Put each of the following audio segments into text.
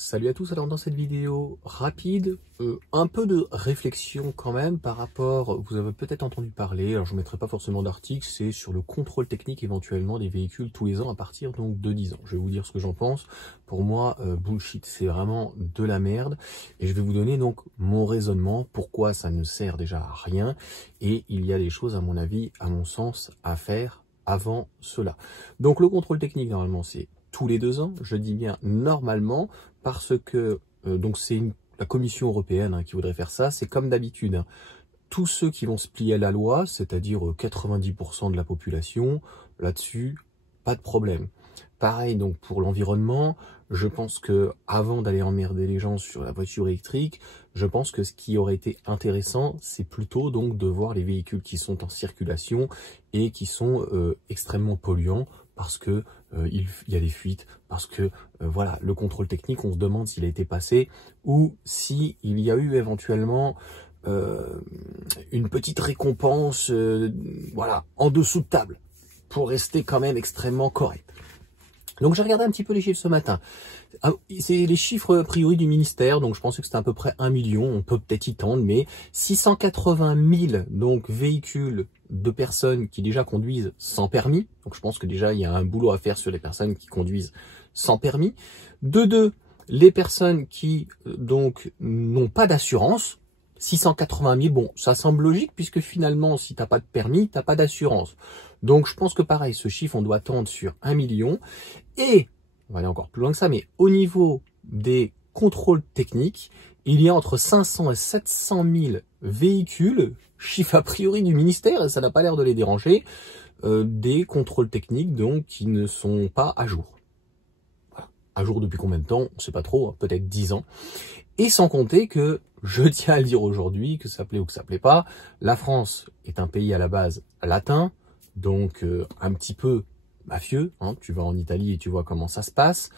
Salut à tous, alors dans cette vidéo rapide, un peu de réflexion quand même par rapport, vous avez peut-être entendu parler, alors je ne mettrai pas forcément d'article, c'est sur le contrôle technique éventuellement des véhicules tous les ans à partir donc de 10 ans. Je vais vous dire ce que j'en pense. Pour moi, bullshit, c'est vraiment de la merde et je vais vous donner donc mon raisonnement, pourquoi ça ne sert déjà à rien et il y a des choses à mon avis, à mon sens, à faire avant cela. Donc le contrôle technique normalement c'est tous les 2 ans, je dis bien normalement, parce que donc c'est la Commission européenne qui voudrait faire ça. C'est comme d'habitude, tous ceux qui vont se plier à la loi, c'est-à-dire 90% de la population, là-dessus, pas de problème. Pareil donc pour l'environnement, je pense que avant d'aller emmerder les gens sur la voiture électrique, je pense que ce qui aurait été intéressant, c'est plutôt donc de voir les véhicules qui sont en circulation et qui sont extrêmement polluants, parce que il y a des fuites, parce que voilà, le contrôle technique, on se demande s'il a été passé ou si il y a eu éventuellement une petite récompense voilà, en dessous de table, pour rester quand même extrêmement correct. Donc j'ai regardé un petit peu les chiffres ce matin. C'est les chiffres a priori du ministère, donc je pensais que c'était à peu près 1 million, on peut peut-être y tendre, mais 680 000 donc véhicules de personnes qui déjà conduisent sans permis. Donc je pense que déjà il y a un boulot à faire sur les personnes qui conduisent sans permis. De deux, les personnes qui donc n'ont pas d'assurance. 680 000, bon, ça semble logique puisque finalement, si t'as pas de permis, t'as pas d'assurance. Donc, je pense que pareil, ce chiffre, on doit tendre sur 1 million. Et, on va aller encore plus loin que ça, mais au niveau des contrôles techniques, il y a entre 500 et 700 000 véhicules, chiffre a priori du ministère, et ça n'a pas l'air de les déranger, des contrôles techniques, donc, qui ne sont pas à jour. Voilà. À jour depuis combien de temps? On sait pas trop, hein, peut-être 10 ans. Et sans compter que, je tiens à le dire aujourd'hui, que ça plaît ou que ça plaît pas, la France est un pays à la base latin, donc un petit peu mafieux, hein. Tu vas en Italie et tu vois comment ça se passe,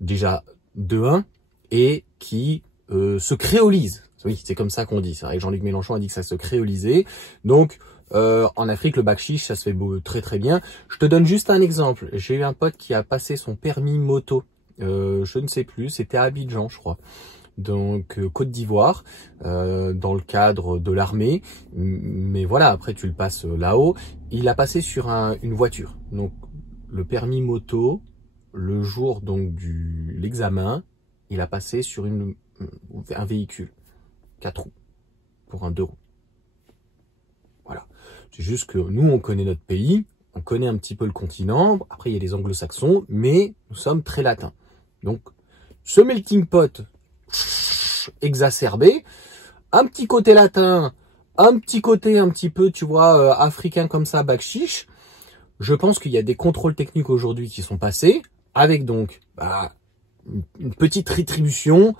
déjà de 1, et qui se créolise. Oui, c'est comme ça qu'on dit, c'est vrai que Jean-Luc Mélenchon a dit que ça se créolisait, donc en Afrique, le bac-chiche, ça se fait très très bien. Je te donne juste un exemple, j'ai eu un pote qui a passé son permis moto, je ne sais plus, c'était à Abidjan je crois, donc Côte d'Ivoire, dans le cadre de l'armée, mais voilà, après tu le passes là-haut. Il a passé sur une voiture, donc le permis moto, le jour donc l'examen, il a passé sur un véhicule 4 roues pour un 2 roues. Voilà, c'est juste que nous on connaît notre pays, on connaît un petit peu le continent, après il y a les anglo-saxons, mais nous sommes très latins. Donc ce melting pot exacerbé, un petit côté latin, un petit côté un petit peu, tu vois, africain comme ça, bac chiche. Je pense qu'il y a des contrôles techniques aujourd'hui qui sont passés, avec donc une petite rétribution.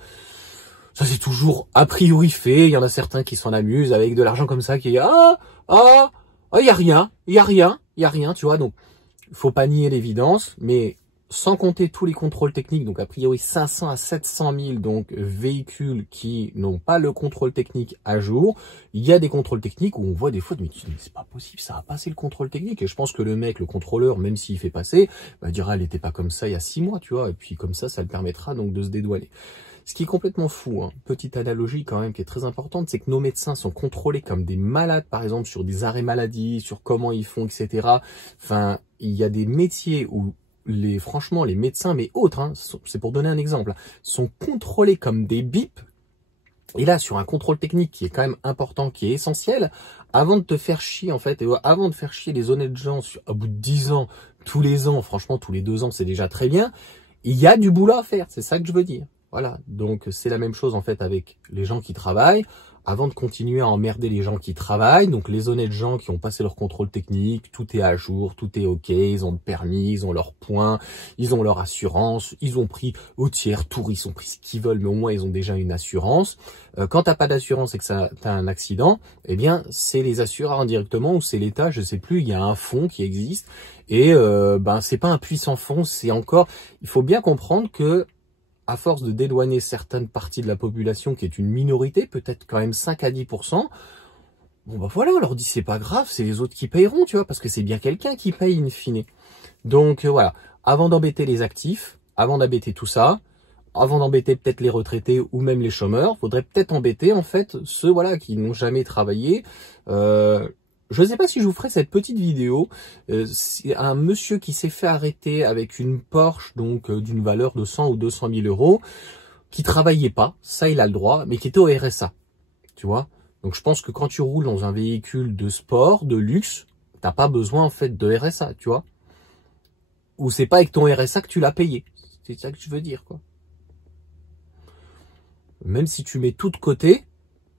Ça c'est toujours a priori fait, il y en a certains qui s'en amusent avec de l'argent comme ça, qui il y a rien, tu vois, donc il faut pas nier l'évidence, mais sans compter tous les contrôles techniques, donc a priori 500 à 700 000 donc véhicules qui n'ont pas le contrôle technique à jour. Il y a des contrôles techniques où on voit des fois, mais c'est pas possible, ça a passé le contrôle technique. Et je pense que le mec, le contrôleur, même s'il fait passer, dira, elle n'était pas comme ça il y a 6 mois, tu vois. Et puis comme ça le permettra donc de se dédouaner. Ce qui est complètement fou, hein, petite analogie quand même qui est très importante, c'est que nos médecins sont contrôlés comme des malades, par exemple sur des arrêts maladie, sur comment ils font, etc. Enfin, il y a des métiers où franchement, les médecins, mais autres, hein, c'est pour donner un exemple, sont contrôlés comme des bips. Et là, sur un contrôle technique qui est quand même important, qui est essentiel, avant de te faire chier, en fait, et avant de faire chier les honnêtes gens au bout de 10 ans, tous les ans, franchement, tous les 2 ans, c'est déjà très bien, il y a du boulot à faire, c'est ça que je veux dire. Voilà, donc c'est la même chose en fait avec les gens qui travaillent. Avant de continuer à emmerder les gens qui travaillent, donc les honnêtes gens qui ont passé leur contrôle technique, tout est à jour, tout est ok, ils ont le permis, ils ont leurs points, ils ont leur assurance, ils ont pris au tiers tour, ils ont pris ce qu'ils veulent, mais au moins ils ont déjà une assurance. Quand t'as pas d'assurance et que t'as un accident, eh bien c'est les assureurs indirectement ou c'est l'État, je sais plus, il y a un fonds qui existe et c'est pas un puissant fonds, c'est encore, il faut bien comprendre que à force de dédouaner certaines parties de la population, qui est une minorité, peut-être quand même 5 à 10%, bon voilà, on leur dit c'est pas grave, c'est les autres qui payeront, tu vois, parce que c'est bien quelqu'un qui paye in fine. Donc voilà, avant d'embêter les actifs, avant d'embêter tout ça, avant d'embêter peut-être les retraités ou même les chômeurs, faudrait peut-être embêter en fait ceux voilà qui n'ont jamais travaillé. Je ne sais pas si je vous ferai cette petite vidéo. C'est un monsieur qui s'est fait arrêter avec une Porsche donc d'une valeur de 100 ou 200 000 euros, qui travaillait pas, ça il a le droit, mais qui était au RSA, tu vois. Donc je pense que quand tu roules dans un véhicule de sport, de luxe, t'as pas besoin en fait de RSA, tu vois. Ou c'est pas avec ton RSA que tu l'as payé. C'est ça que je veux dire, quoi. Même si tu mets tout de côté,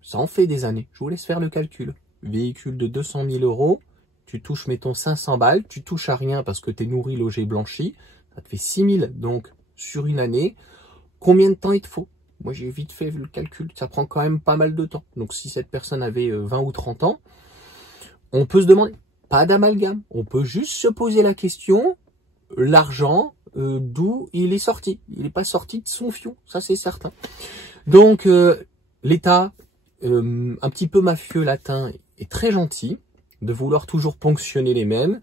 ça en fait des années. Je vous laisse faire le calcul. Véhicule de 200 000 euros, tu touches, mettons, 500 balles, tu touches à rien parce que tu es nourri, logé, blanchi, ça te fait 6 000, donc, sur une année. Combien de temps il te faut? Moi, j'ai vite fait le calcul, ça prend quand même pas mal de temps. Donc, si cette personne avait 20 ou 30 ans, on peut se demander, pas d'amalgame, on peut juste se poser la question, l'argent, d'où il est sorti. Il n'est pas sorti de son fion, ça c'est certain. Donc, l'État, un petit peu mafieux latin, est très gentil de vouloir toujours ponctionner les mêmes,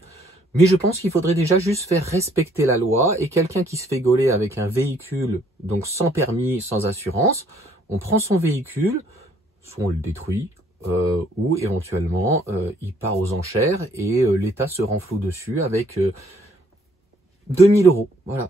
mais je pense qu'il faudrait déjà juste faire respecter la loi, et quelqu'un qui se fait gauler avec un véhicule, donc sans permis, sans assurance, on prend son véhicule, soit on le détruit, ou éventuellement il part aux enchères et l'État se renfloue dessus avec 2000 euros, voilà.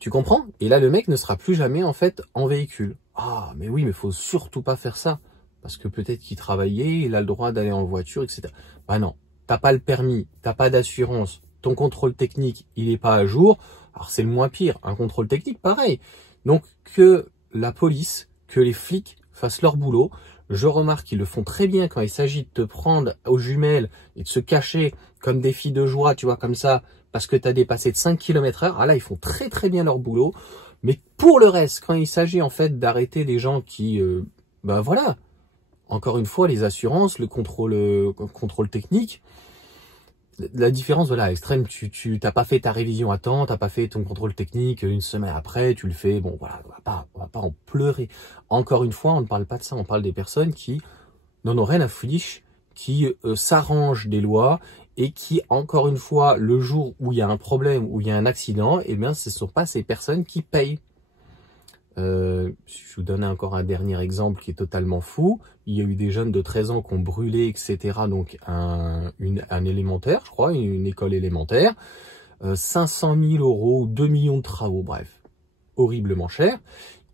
Tu comprends? Et là, le mec ne sera plus jamais, en fait, en véhicule. Ah, mais oui, mais faut surtout pas faire ça. Parce que peut-être qu'il travaillait, il a le droit d'aller en voiture, etc. Bah non, t'as pas le permis, t'as pas d'assurance, ton contrôle technique, il est pas à jour. Alors, c'est le moins pire. Un contrôle technique, pareil. Donc, que la police, que les flics fassent leur boulot. Je remarque qu'ils le font très bien quand il s'agit de te prendre aux jumelles et de se cacher comme des filles de joie, tu vois, comme ça, parce que tu as dépassé de 5 km/h. Ah là, ils font très très bien leur boulot. Mais pour le reste, quand il s'agit en fait d'arrêter des gens qui, ben voilà, encore une fois, les assurances, le contrôle technique, la différence, voilà, extrême, tu t'as pas fait ta révision à temps, t'as pas fait ton contrôle technique une semaine après, tu le fais, bon voilà, on va pas en pleurer. Encore une fois, on ne parle pas de ça, on parle des personnes qui n'en ont rien à foutre, qui s'arrangent des lois et qui, encore une fois, le jour où il y a un problème, où il y a un accident, eh bien, ce ne sont pas ces personnes qui payent. Je vous donne encore un dernier exemple qui est totalement fou. Il y a eu des jeunes de 13 ans qui ont brûlé, etc. Donc, un élémentaire, je crois, une école élémentaire. 500 000 euros, 2 millions de travaux, bref, horriblement cher.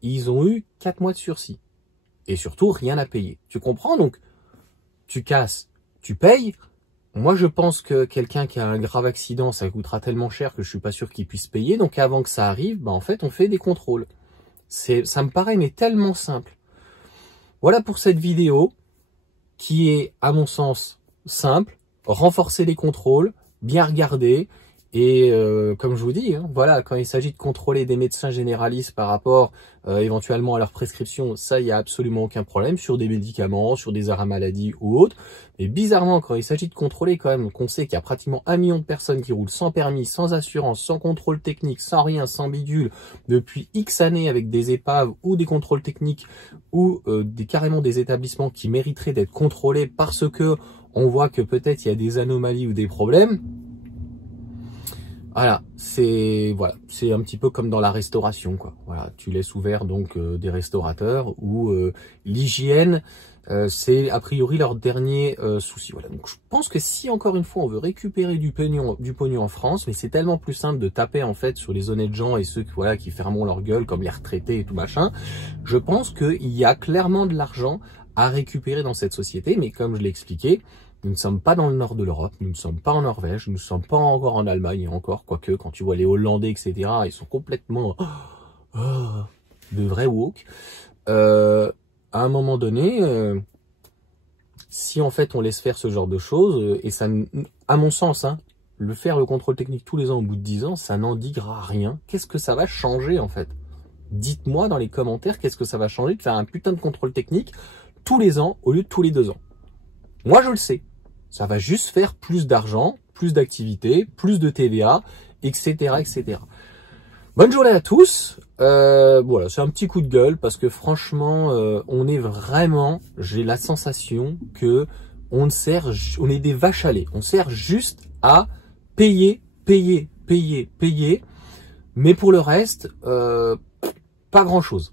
Ils ont eu 4 mois de sursis. Et surtout, rien à payer. Tu comprends? Donc, tu casses, tu payes. Moi, je pense que quelqu'un qui a un grave accident, ça coûtera tellement cher que je suis pas sûr qu'il puisse payer. Donc, avant que ça arrive, bah, en fait, on fait des contrôles. Ça me paraît mais tellement simple. Voilà pour cette vidéo qui est, à mon sens, simple. Renforcer les contrôles, bien regarder. Et comme je vous dis, hein, voilà, quand il s'agit de contrôler des médecins généralistes par rapport éventuellement à leur prescription, ça, il n'y a absolument aucun problème sur des médicaments, sur des arrêts maladie ou autres. Mais bizarrement, quand il s'agit de contrôler quand même, qu'on sait qu'il y a pratiquement 1 million de personnes qui roulent sans permis, sans assurance, sans contrôle technique, sans rien, sans bidule, depuis X années avec des épaves ou des contrôles techniques ou carrément des établissements qui mériteraient d'être contrôlés parce que on voit que peut-être il y a des anomalies ou des problèmes. Voilà, c'est un petit peu comme dans la restauration, quoi. Voilà, tu laisses ouvert donc des restaurateurs où l'hygiène c'est a priori leur dernier souci. Voilà, donc je pense que si encore une fois on veut récupérer du pognon en France, mais c'est tellement plus simple de taper en fait sur les honnêtes gens et ceux qui ferment leur gueule comme les retraités et tout machin. Je pense qu'il y a clairement de l'argent à récupérer dans cette société, mais comme je l'ai expliqué. Nous ne sommes pas dans le nord de l'Europe, nous ne sommes pas en Norvège, nous ne sommes pas encore en Allemagne, encore, quoique quand tu vois les Hollandais, etc., ils sont complètement de vrais woke. À un moment donné, si en fait on laisse faire ce genre de choses, et ça, à mon sens, hein, le contrôle technique tous les ans au bout de 10 ans, ça n'endiguera rien. Qu'est-ce que ça va changer en fait? Dites-moi dans les commentaires, qu'est-ce que ça va changer de faire un putain de contrôle technique tous les ans au lieu de tous les 2 ans? Moi je le sais. Ça va juste faire plus d'argent, plus d'activités, plus de TVA, etc., etc. Bonne journée à tous. Voilà, c'est un petit coup de gueule parce que franchement, on est vraiment, j'ai la sensation que on est des vaches à lait. On sert juste à payer. Mais pour le reste, pas grand chose.